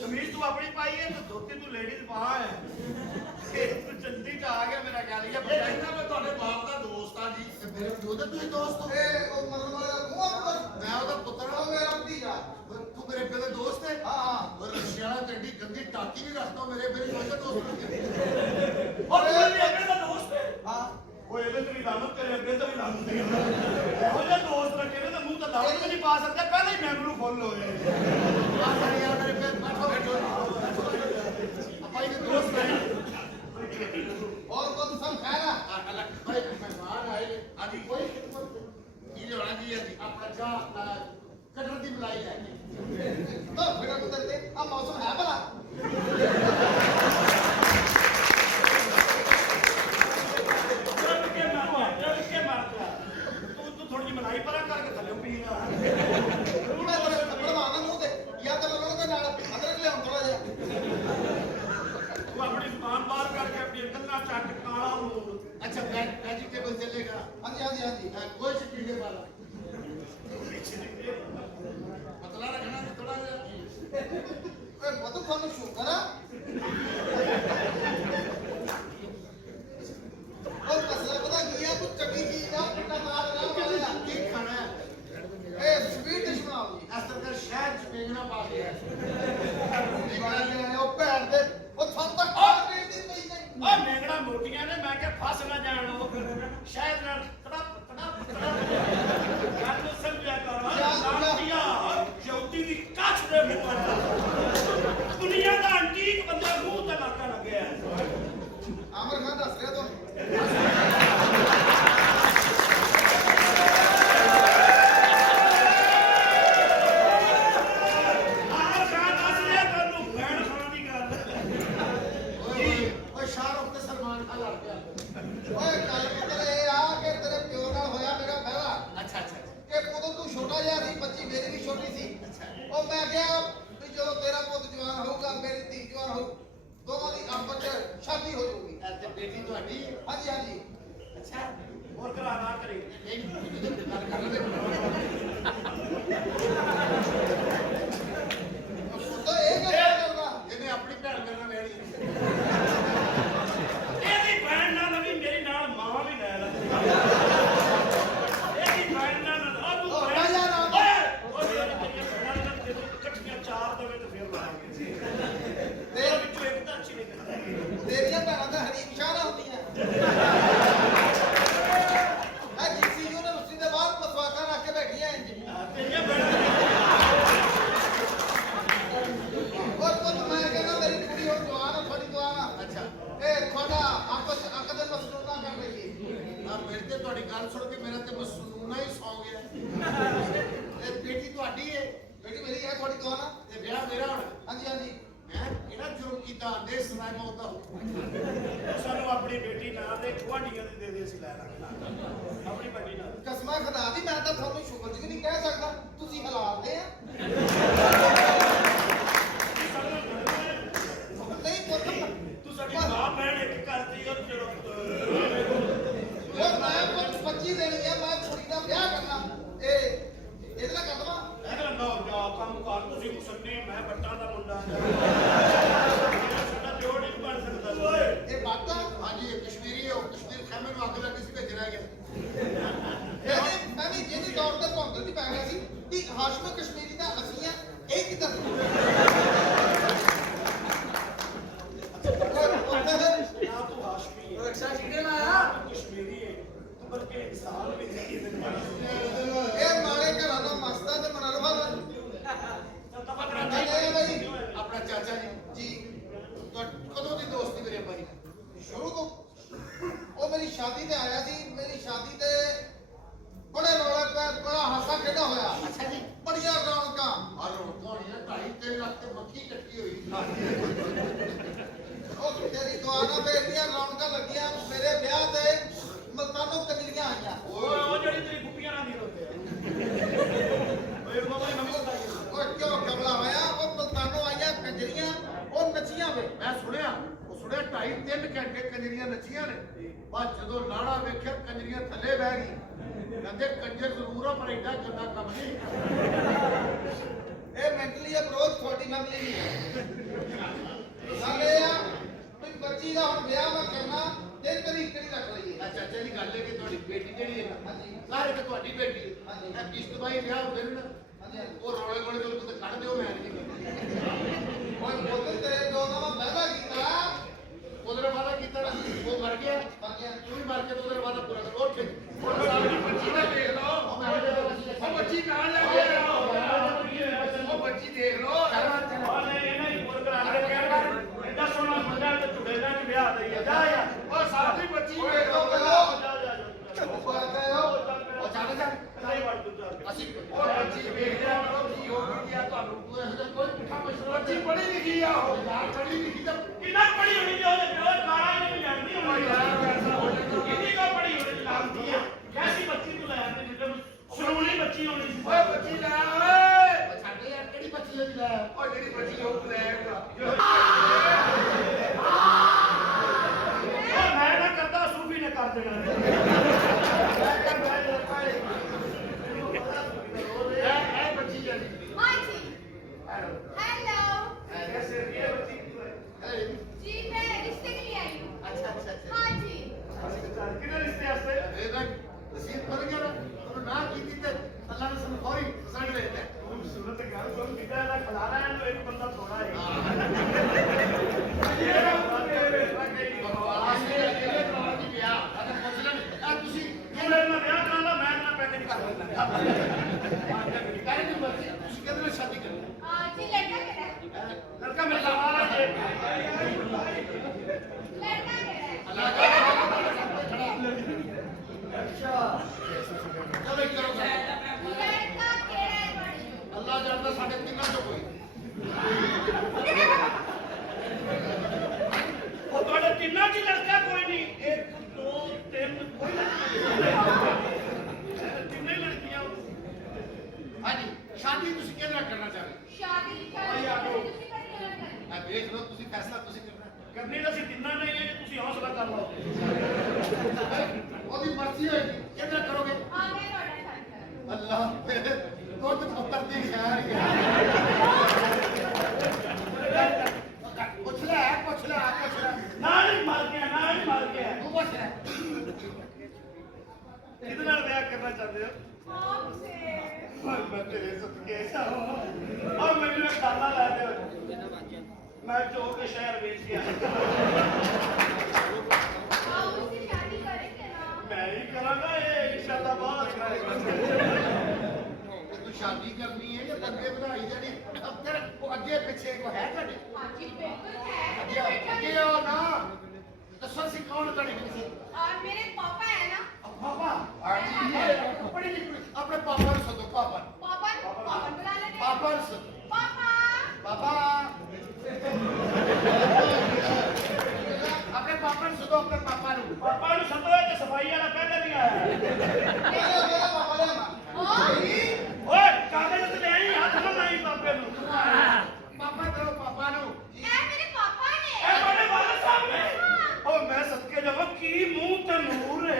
कमीज तू अपनी पाई है तो धोती तू लेडीज पा है तू जल्दी च आ गया मेरा कह लिया मैं ਤੁਹਾਡੇ ਬਾਪ ਦਾ ਦੋਸਤ ਆ ਜੀ ਮੇਰੇ ਉਹਦੇ ਤੁਸੀਂ ਦੋਸਤ ਹੋ ਮੈਂ ਉਹਦਾ ਪੁੱਤਰ ਹਾਂ ਤੂੰ ਮੇਰੇ ਪਿਓ ਦਾ ਦੋਸਤ ਹੈ ਉਹ ਰਸ਼ੀਆ ਵਾਲਾ ਤੇ ਏਡੀ ਗੰਦੀ ਟਾਕੀ ਵੀ ਰੱਖਦਾ ਮੇਰੇ ਮੇਰੇ ਉਹਦਾ ਦੋਸਤ और तू मेरे अगे दा दोस्त है हां वो ਇਹਦੇ ਤੇ ਵੀ ਲਾਨਤ ਤੇਰੇ ਅੱਗੇ ਤੇ ਵੀ ਲਾਨਤ ਤੇ ਇਹੋ ਜਿਹਾ ਦੋਸਤ ਰੱਖੇ ਨੇ ਤਾਂ ਮੂੰਹ ਤਾਂ ਦਾਲ ਵੀ ਨਹੀਂ ਪਾ ਸਕਦੇ ਪਹਿਲਾਂ ਹੀ ਮੈਂਬਰੂ ਫੁੱਲ ਹੋਏ ਆ ਸਾਰੇ ਯਾਰ ਮੇਰੇ ਪਿਓ ਬੈਠੋ ਆਪਾਂ ਇਹ ਦੋਸਤ ਹੈ और कौन सब खाएगा अलग भाई मेहमान आए आदि कोई खिदमत ये होना चाहिए जी अपना जा कटर दी मलाई है तो बेटा उधर दे अब मौसम है भला तू थोड़ी मलाई परा करके थले पीना मैं तो बढ़वाना मुंह ते या तो मैं लोग नाल अदरक ले हम थोड़ा जिहा तू अपनी दुकान बाहर करके अपनी अंदर ना चट काला मूड अच्छा वेजिटेबल चलेगा हां जी हां जी हां जी कोई चिट्ठी वाला पतला रखना है थोड़ा सा ओए मधु खाने शुगर है और मसला पता किया तू चंगी चीज ना पिट्टा मार रहा वाला की खाना है ए स्वीट डिश बनाओ जी इस तरह शहद बेगना पा दिया ओ भैन दे ओ थान तक और रेट दी पई नहीं ओए मेंगड़ा मुर्गियां ने मैं के फस ना जान ओ शायद ना तड़प यार तो समझा कर लांटिया जौती दी काछ दे मुंह दुनिया दा अंटीक बंदा मुंह ते लाका लगया आमिर खान दस रहा तो ओए कल पुत्र ए आ के तेरे प्यो नाल होया मेरा बहरा अच्छा कि उदों तू छोटा जिहा सी बच्ची मेरी भी छोटी सी ओ मैं क्या भी जो तेरा पुੱਤ जवान होगा मेरी धी जवान हो दोनों दी आपस में शादी हो जाऊगी ਤੇ ਬੇਟੀ ਤੁਹਾਡੀ हाँ जी हाँ जी ਅੱਛਾ और करा ना करे ਇਹ ਗੱਲ ਕਰ ਲੈ तो एक क्या करना ਇਹਨੇ ਆਪਣੀ ਭੈਣ ਮੇਰੇ ਨਾਲ ਵਿਆਹਣੀ ਇਹਦੀ ਭੈਣ ਨਾਲ ਨਵੀਂ ਮੇਰੀ ਨਾਲ ਮਾਂ ਵੀ ਲੈ ਲੈ ਇਹਦੀ ਭੈਣ ਨਾਲ ਆ ਤੂੰ ओ राजा राम ਓਏ ਓਏ ਮੇਰੀ ਭੈਣਾਂ ਨਾਲ ਇਕੱਠੀਆਂ ਚਾਰ ਦਵੇ ਤੇ ਫਿਰ ਲਾਵਾਂਗੇ ਤੇਰੇ ਵਿੱਚੋਂ ਇੱਕ ਤਾਂ ਅੱਛੀ ਨਿਕਲਦਾ तेरिया भैन तो हरीम शाह ना होती हैं जीसी यूनिवर्सिटी के बाहर पसवाका रख के बैठी हैं ਤੇਰੀਆਂ ਭੈਣਾਂ और तो मैं कहना मेरी कुड़ी हो जवान है थोड़ी जवान है ਅੱਛਾ ए थोड़ा आपस अकदर मसरूना कर रही है ਆ ਮੇਰੇ ਤੇ ਤੁਹਾਡੀ ਗੱਲ ਸੁਣ ਕੇ ਮੇਰਾ ਤੇ ਮਸਨੂਨਾ ਹੀ ਸੌ ਗਿਆ ਇਹ ਬੇਟੀ ਤੁਹਾਡੀ ਹੈ बेटी मेरी है थोड़ी जवान है ਤੇ ਵਿਆਹ ਮੇਰਾ ਹੋਣਾ हाँ जी हाँ जी ਮੈਂ ਕਿਹੜਾ ਜੁਰਮ ਕੀਤਾ ਦੇ ਸੁਣਾਈ ਮੌਤ ਦਾ ਸਾਨੂੰ ਆਪਣੀ ਬੇਟੀ ਨਾਲ ਦੇ ਗੁਆਂਢੀਆਂ ਦੀ ਦੇ ਦੇ ਅਸੀਂ ਲੈ ਲਾਂਗੇ ਆਪਣੀ ਬੇਟੀ ਨਾਲ ਕਸਮਾਂ ਖੁਦਾ ਦੀ ਮੈਂ ਤਾਂ ਤੁਹਾਨੂੰ ਸ਼ੁਕਰ ਜੀ ਨਹੀਂ ਕਹਿ ਸਕਦਾ ਤੁਸੀਂ ਹਲਾਲ ਦੇ ਆ ਨਹੀਂ ਪੁੱਤ ਤੂੰ ਸਾਡੀ ਮਾਂ ਭੈਣ ਇੱਕ ਕਰਦੀ ਉਹ ਜਿਹੜਾ ਉਹ ਮੈਂ ਪੁੱਤ 25 ਦੇਣੀ ਆ ਮੈਂ ਕੁੜੀ ਦਾ ਵਿਆਹ ਕਰਨਾ ਇਹ ਇਹਦੇ ਨਾਲ ਕਰਦਵਾ ਇਹਦਾ ਨਾ ਜਾ ਕੰਮ ਕਰ ਤੁਸੀਂ ਮੁਸੰਨੀ ਮੈਂ ਬੱਟਾ ਦਾ ਮੁੰਡਾ ਸਾਡਾ ਜੋੜ ਨਹੀਂ ਬਣ ਸਕਦਾ ਓਏ ਇਹ ਬਾਤਾਂ ਹਾਂਜੀ ਇਹ ਕਸ਼ਮੀਰੀ ਹੈ ਉਹ ਕਸ਼ਮੀਰ ਖੈਮੇ ਨੂੰ ਅੱਗ ਲੱਗ ਗਈ ਸੀ ਭੇਜਣਾ ਗਿਆ ਮੈਂ ਵੀ ਜਿਹਦੀ ਤੌਰ ਤੇ ਭੌਂਕਲ ਦੀ ਪੈ ਗਿਆ ਸੀ ਵੀ ਹਾਸ਼ਮ ਕਸ਼ਮੀਰੀ ਦਾ ਅਸੀਂ ਆ ਇਹ ਕਿੱਧਰ ਨਾ ਤੂੰ ਹਾਸ਼ਮੀ ਹੈ ਰਕਸ਼ਾ ਛੀੜੇ ਲਾਇਆ ਕਸ਼ਮੀਰੀ ਹੈ ਤੂੰ ਬਲਕਿ ਇਨਸਾਨ ਵੀ ਨਹੀਂ ਇਹ ਮਾੜੇ ਘਰਾਂ ਦਾ ਮਸਤਾ ਤੇ ਮਨਰਵਾ ਦਾ ਆਪਣਾ ਚਾਚਾ ਜੀ ਜੀ ਕਦੋਂ ਦੀ ਦੋਸਤੀ ਮੇਰੇ ਭਾਈ ਸ਼ੁਰੂ ਤੋਂ ਉਹ ਮੇਰੀ ਸ਼ਾਦੀ ਤੇ ਆਇਆ ਸੀ ਮੇਰੀ ਸ਼ਾਦੀ ਤੇ ਬੜੇ ਰੌਲਾ ਪਿਆ ਬੜਾ ਹਾਸਾ ਖੇਡਾ ਹੋਇਆ ਅੱਛਾ ਜੀ ਬੜੀਆਂ ਰੌਣਕਾਂ ਆ ਰੌਣਕਾਂ ਹੋਣੀਆਂ 2.5-3 ਲੱਖ ਤੇ ਮੱਖੀ ਇਕੱਠੀ ਹੋਈ ਉਹ ਤੇਰੀ ਦੁਆ ਨਾਲ ਬੇਟੀਆਂ ਰੌਣਕਾਂ ਲੱਗੀਆਂ ਮੇਰੇ ਵਿਆਹ ਤੇ ਮਲਤਾਨੋਂ ਕਮਲੀਆਂ ਆਈਆਂ ਉਹ ਜਿਹੜੀ ਤੇਰੀ ਗੁੱਪੀਆਂ ਨਾਲ ਦੀ ਰੋਤੇ ਓਏ ਮਾਮਾ ਮੰਮੀ ਬਤਾਈ ਉਹ ਕਿਉਂ ਕਮਲਾ ਹੋਇਆ ਉਹ ਮਲਤਾਨੋਂ ਆਈਆਂ ਕੰਜਰੀਆਂ ਉਹ ਨੱਚੀਆਂ ਵੇ ਮੈਂ ਸੁਣਿਆ ਉਹ ਸੁਣਿਆ 2.5 3 ਘੰਟੇ ਕੰਜਰੀਆਂ ਨੱਚੀਆਂ ਨੇ ਪਰ ਜਦੋਂ ਲਾੜਾ ਵੇਖਿਆ ਕੰਜਰੀਆਂ ਥੱਲੇ ਬਹਿ ਗਈ ਕਹਿੰਦੇ ਕੰਜਰ ਜ਼ਰੂਰ ਆ ਪਰ ਐਡਾ ਗੰਦਾ ਕੰਮ ਨਹੀਂ ਇਹ ਮੈਂਟਲੀ ਅਪਰੋਚ ਤੁਹਾਡੀ ਫੈਮਿਲੀ ਨਹੀਂ ਹੈ ਗੱਲ ਇਹ ਆ ਵੀ ਬੱਚੀ ਦਾ ਹੁਣ ਵਿਆਹ ਮੈਂ ਕਰਨਾ ਤੇ ਤਰੀਕ ਕਿਹੜੀ ਰੱਖ ਲਈਏ ਅੱਛਾ ਜਿਹੜੀ ਗੱਲ ਹੈ ਕਿ ਤੁਹਾਡੀ ਬੇਟੀ ਜਿਹੜੀ ਹੈ ਨਾ ਹਾਂਜੀ ਸਾਰੇ ਤੇ ਤੁਹਾਡੀ ਬੇਟੀ ਹੈ ਹਾਂਜੀ। ਇਹ ਕਿਸ਼ਤਬਾਈ ਵਿਆਹ ਹੁੰਦੇ ਨੇ ਨਾ ਹਾਂਜੀ ਹਾਂਜੀ ਉਹ ਰੋਲੇ ਗੋਲੇ ਤੋਂ ਕਿਤੇ ਕੱਢ ਦਿਓ ਮੈਂ ਨਹੀਂ ਕਰਦਾ ਓਏ ਪੁੱਤ ਤੇਰੇ ਦੋ ਦਾ ਮੈਂ ਵਾਅਦਾ ਕੀਤਾ ਉਹਦੇ ਨਾਲ ਵਾਦਾ ਕੀਤਾ ਨਾ ਉਹ ਮਰ ਗਿਆ ਮਰ ਗਿਆ ਤੂੰ ਵੀ ਮਰ ਕੇ ਉਹਦੇ ਨਾਲ ਵਾਦਾ ਪੂਰਾ ਕਰ ਉੱਠ ਹੁਣ ਸਾਡੀ ਬੱਚੀ ਦਾ ਦੇਖ ਲਓ ਉਹ ਬੱਚੀ ਕਹਾਂ ਲੈ ਗਿਆ ਉਹ ਬੱਚੀ ਦੇਖ ਲਓ ਐਡਾ ਸੋਹਣਾ ਮੁੰਡਾ ਤੇ ਝੁੜੇ ਦਾ ਵਿਆਹ ਦੇ ਜਾ ਯਾਰ ਉਹ ਸਾਡੀ ਬੱਚੀ ਵੇਖ ਲਓ ਉਹ ਬਾਤ ਉਹ ਚੱਲ ਜਾ ਨਹੀਂ ਵੜ ਤੂੰ ਚੱਲ ਅਸੀਂ ਉਹ ਬੱਚੀ ਵੇਖ ਲਿਆ ਕਰੋ ਕੀ ਹੋ ਗਿਆ ਤੁਹਾਨੂੰ ਕੋਈ ਪੁੱਠਾ ਮਸਲਾ ਬੱਚੀ ਪੜ੍ਹੀ ਲਿਖੀ ਆ ਉਹ ਯਾਰ ਪੜ੍ਹੀ ਲਿਖੀ ਤਾਂ ਕਿੰਨਾ ਪੜੀ ਹੋਣੀ ਜੋ ਉਹਦੇ ਪਿਓ ਕਾਰਾ ਨੇ ਵੀ ਜਾਣਦੀ ਹੋਣੀ ਯਾਰ ਐਸਾ ਹੋ ਜਾਂਦਾ ਕਿੰਨੀ ਕੋ ਪੜੀ ਹੋਣੀ ਜਾਣਦੀ ਆ ਕੈਸੀ ਬੱਚੀ ਤੂੰ ਲੈ ਆਂਦੇ ਜਿੱਦਾਂ ਸ਼ਰੂਣੀ ਬੱਚੀ ਹੋਣੀ ਸੀ ਓਏ ਬੱਚੀ ਲੈ ਓਏ ਸਾਡੇ ਯਾਰ ਕਿਹੜੀ ਬੱਚੀ ਹੋਈ ਲੈ ਓਏ ਜਿਹੜੀ ਬੱਚੀ ਉਹ ਬਲੈਕ ਉਹ ਮੈਂ ਨਾ ਕਰਦਾ ਸੂਫੀ ਨੇ ਕਰ ਦੇਣਾ ਇਹ ਬੱਚੀ ਜਿਹੜੀ Mighty. Hello. कैसे ये बच्ची जी मैं रिश्ते के लिए आई हूँ। ਅੱਛਾ ਅੱਛਾ ਅੱਛਾ हाँ जी। किधर रिश्ते वास्ते ਇਹ ਤਾਂ ਨਸੀਬ ਬਣ ਗਿਆ ਨਾ ਉਹਨੂੰ ਨਾ ਕੀਤੀ ਤੇ ਅੱਲਾ ਨੇ ਸਾਨੂੰ ਫੌਰੀ ਪਸੰਦ ਲੈ ਲਿਆ खूबसूरत गाल तो किधर ना खिलाना है तो एक बंदा थोड़ा है ਬਕਵਾਸ ਇਹ ਇਹਦੇ ਨਾਲ ਦੀ ਵਿਆਹ ਅਗਰ ਪੁੱਛ ਲੈਣ ਆ ਤੁਸੀਂ तू ना ब्याह कराना मैं ना पैकेज कर देना ਕਾਹਦੀ ਨਹੀਂ ਮਰਜ਼ੀ ਤੁਸੀਂ ਕਿਹਦੇ ਨਾਲ ਸ਼ਾਦੀ ਕਰਨੀ जी लड़का केड़ा है? लड़का मेरे सवाल है लड़का केड़ा है? ਅੱਲਾ ਦਾ अच्छा ਚਲੋ ਇੱਕ ਕਰੋ ਗੱਲ। लड़का केड़ा है बड़ी? ਅੱਲਾ ਜਾਣਦਾ ਸਾਡੇ ਤਿੰਨਾਂ ਚੋਂ ਕੋਈ वो थोड़े तीनों की लड़का कोई नहीं एक दो तीन कोई तीनों ही लड़कियां ਹਾਂਜੀ ਸ਼ਾਦੀ ਤੁਸੀਂ ਕਿਹਦੇ ਨਾਲ ਕਰਨਾ ਚਾਹੁੰਦੇ शादी भाई आगो। किसी का नहीं करना। ਆ ਵੇਖ ਲਓ ਤੁਸੀਂ ਫੈਸਲਾ ਤੁਸੀਂ ਕਰਨਾ करनी तो सी तीनों नहीं है तुसी हौसला कर लो ਉਹਦੀ ਮਰਜ਼ੀ ਹੋਏਗੀ ਕਿਹਦੇ ਨਾਲ ਕਰੋਗੇ हाँ मैं लौटा शादी करूँ। ਅੱਲਾ ਦੁੱਧ ਪੁੱਤਰ ਦੀ ਖੈਰ ਹੀ ਪੁੱਛ ਲੈ ਪੁੱਛ ਲੈ ਪੁੱਛ ਲੈ ना नहीं मार गया ਤੂੰ ਪੁੱਛ ਲੈ किधर नाल ब्याह करना चाहते हो आपसे। मैं तेरे सदके जाऊं और मैंने एक खाना ला दे मैं जो के शहर बेच के आया आप उससे शादी करेंगे ना? मैं ही करांगा ये इंशाल्लाह बहुत करेगा ਤੂੰ ਸ਼ਾਦੀ ਕਰਨੀ ਹੈ ਜਾਂ ਅੱਗੇ ਵਧਾਈ ਜਾਣੀ ਅੱਗੇ ਉਹ ਅੱਗੇ ਪਿੱਛੇ ਕੋ ਹੈ ਤੁਹਾਡੇ हाँ जी बिल्कुल है। ਅੱਗੇ ਅੱਗੇ ਆਓ ਨਾ ਦੱਸੋ ਸੀ ਕੌਣ ਤੁਹਾਡੇ ਕਿਸੇ और मेरे पापा है ना? ਪਾਪਾ ਪੜੀ ਲਿਖੀ ਆਪਣੇ ਪਾਪਾ ਨੂੰ ਸਦੋ ਪਾਪਾ पापा बुला लेंगे। ਪਾਪਾ ਨੂੰ ਸਦੋ पापा। ਪਾਪਾ ਆਪਣੇ ਪਾਪਾ ਨੂੰ ਸਦੋ ਆਪਣੇ ਪਾਪਾ ਨੂੰ पापा नु सदो है कि सफाई वाला पहले नहीं आया ਮੇਰਾ ਪਾਪਾ ਲੈ ओए कागज ते ले आई हाथ ना लाई पापे नु ਪਾਪਾ ਕਰੋ ਪਾਪਾ ਨੂੰ ये मेरे पापा ए ने। बड़े वाले सामने ओ मैं सदके जावा की मुंह ते नूर है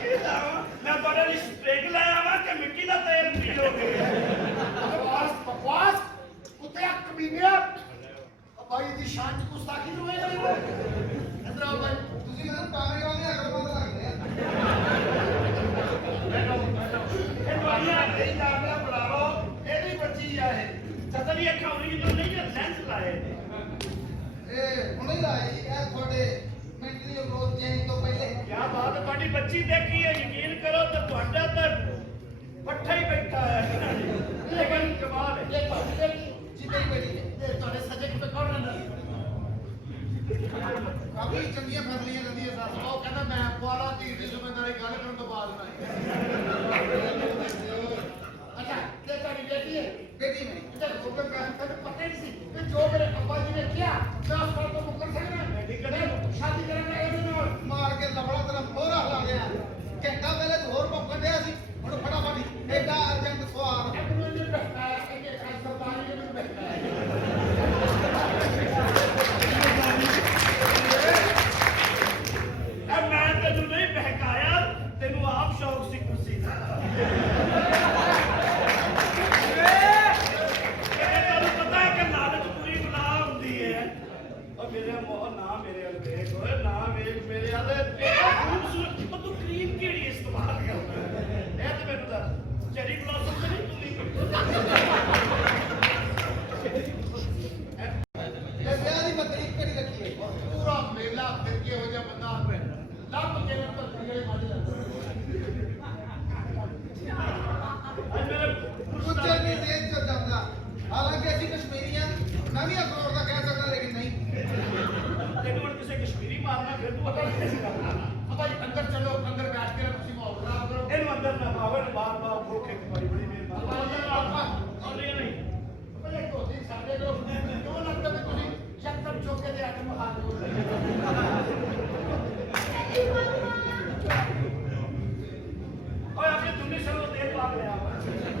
ये जावा मैं बड़े स्प्रेग लाया वा के मिट्टी दा तेल पीलोगे ਬਕਵਾਸ ਬਕਵਾਸ ਕੁੱਤੇ ਆ ਕਮੀਨਿਆ ਭਾਈ ਦੀ ਸ਼ਾਨ ਚ ਗੁਸਤਾਖੀ ਨੂੰ ਹੋਏਗਾ ਇਧਰ ਆਓ ਭਾਈ ਤੁਸੀਂ ਮੈਨੂੰ ਕਾਮੇ ਵਾਲੇ ਅਗਰ ਬੰਦ ਲੱਗਦੇ ਆ ये दुनिया नहीं जाना बुला लो एदी बच्ची आ है चतली अखा ओरिजिनल नहीं है लेंस लाए ਇਹ ਹੁਣੇ ਹੀ ਲਾਏ ਜੀ ਇਹ ਤੁਹਾਡੇ ਮੈਂਟਲੀ ਅਪਰੋਚ ਚੇਂਜ ਤੋਂ ਪਹਿਲੇ क्या बात है ਤੁਹਾਡੀ ਬੱਚੀ ਦੇਖੀ ਹੈ ਯਕੀਨ ਕਰੋ ਤਾਂ ਤੁਹਾਡਾ ਤਾਂ ਪੱਠਾ ਹੀ ਬੈਠਾ ਹੈ ਲੇਕਿਨ ਕਮਾਲ ਹੈ ਇਹ ਭਾਈ ਜੀ ਮੇਰੀ ਬੇਟੀ ਨੇ ਇਹ ਤੁਹਾਡੇ ਸੱਜੇ ਕਿਤੇ ਕੌਣ ਰਹਿੰਦਾ ਕਾਫੀ ਚੰਗੀਆਂ ਫੈਮਲੀਆਂ ਰਹਿੰਦੀਆਂ ਸਾਥ ਉਹ ਕਹਿੰਦਾ ਮੈਂ ਕੁਆਰਾ ਧੀ ਦੀ ਜ਼ਿੰਮੇਵਾਰੀ ਗੱਲ ਕਰਨ ਤੋਂ ਬਾਅਦ ਬਣਾਈ ਅੱਛਾ ਤੇ ਤੁਹਾਡੀ ਬੇਟੀ ਹੈ ਬੇਟੀ ਮੇਰੀ ਤੇ ਉਹ ਕਹਿੰਦਾ ਪਤਾ ਨਹੀਂ ਸੀ ਕਿ ਜੋ ਮੇਰੇ ਅੱਬਾ ਜੀ ਨੇ ਕਿਹਾ ਮੈਂ ਉਸ ਪਰ ਤੋਂ ਮੁਕਰ ਸਕਦਾ ਸ਼ਾਦੀ ਕਰਾਂਗਾ ਇਹਦੇ ਨਾਲ ਮਾਰ ਕੇ ਲਫੜਾ ਤੇਰਾ ਮੋਹਰਾ ਲਾ ਗਿਆ ਘੰਟਾ ਪਹਿਲੇ ਤਾਂ ਹੋਰ ਭੁੱਖ ਕੱਢਿਆ ਸੀ ਹੁਣ ਫਟਾਫਟ ਐਡਾ ਅਰਜੈਂਟ ਸਵਾਲ ਇੱਕ ਮਿੰਟ ਬੈਠਾ ਹੈ ਇਹ ਖਾਸ ਪਾਣੀ ਦੇ ਵਿੱਚ ਬੈਠਾ ਹੈ ਤੁਹਾਨੂੰ ਪਤਾ ਹੈ ਕਿ ਲਾਲਚ ਪੂਰੀ ਬਲਾ ਹੁੰਦੀ ਹੈ ਉਹ ਮੇਰੇ ਮੋਹ ਨਾ ਮੇਰੇ ਵੱਲ ਵੇਖ ਓਏ ਨਾ ਵੇਖ ਮੇਰੇ ਵੱਲ ਖੂਬਸੂਰਤ ਉਹ ਤੂੰ ਕਰੀਮ ਕਿਹੜੀ ਇਸਤੇਮਾਲ ਕਰਦਾ ਇਹ ਤੇ ਮੈਨੂੰ ਦੱਸ ਚੈਰੀ ਬਲੌਸਮ ਤੇ ਨਹੀਂ ਤੂੰ ਇਹ ਵਿਆਹ ਦੀ ਮਤਰੀਕ ਕਿਹੜੀ ਰੱਖੀ ਹੈ ਪੂਰਾ ਮੇਲਾ ਫਿਰ ਕੇ ਹੋ ਜਾ ਬੰਦਾ ਲੱਭ ਕੇ ਨਾ ਧਰਤੀ ਵਾਲੇ ਮਾਰੀ ਜਾਂਦਾ ਅੱਜ ਮੇਰੇ ਗੁੱਜਰ ਨਹੀਂ ਦੇਖ ਚ ਜਾਂਦਾ ਹਾਲਾਂਕਿ ਅਸੀਂ ਕਸ਼ਮੀਰੀਆਂ ਮੈਂ ਵੀ ਅਖਰੋਟ ਦਾ ਕਹਿ ਸਕਦਾ ਲੇਕਿਨ ਨਹੀਂ ਤੈਨੂੰ ਹੁਣ ਕਿਸੇ ਕਸ਼ਮੀਰੀ ਮਾਰਨਾ ਫਿਰ ਤੂੰ ਪਤਾ ਨਹੀਂ ਕਰਨਾ ਭਾਈ ਅੰਦਰ ਚਲੋ ਅੰਦਰ ਬੈਠ ਕੇ ਤੁਸੀਂ ਮਾਹੌਲ ਖਰਾਬ ਕਰੋ ਇਹਨੂੰ ਅੰਦਰ ਨਾ ਪਾਵੇ ਬਾਰ-ਬਾਰ ਭੁੱਖ ਇੱਕ ਵਾਰੀ ਬੜੀ ਮਿਹਰਬਾਨੀ ਆਉਂਦੀ ਨਹੀਂ ਪਹਿਲੇ ਧੋਤੀ ਸਾਡੇ ਕੋਲ ਕਿਉਂ ਲੱਗਦਾ ਵੀ ਤੁਸੀਂ ਸ਼ਕਤਮ ਚੋਕੇ ਦੇ ਆਟਮ ਖਾ ਲਓ ਓਏ ਆਪਣੇ ਦੁਨੀ ਸਰੋਂ ਦੇ ਪਾ ਲਿਆ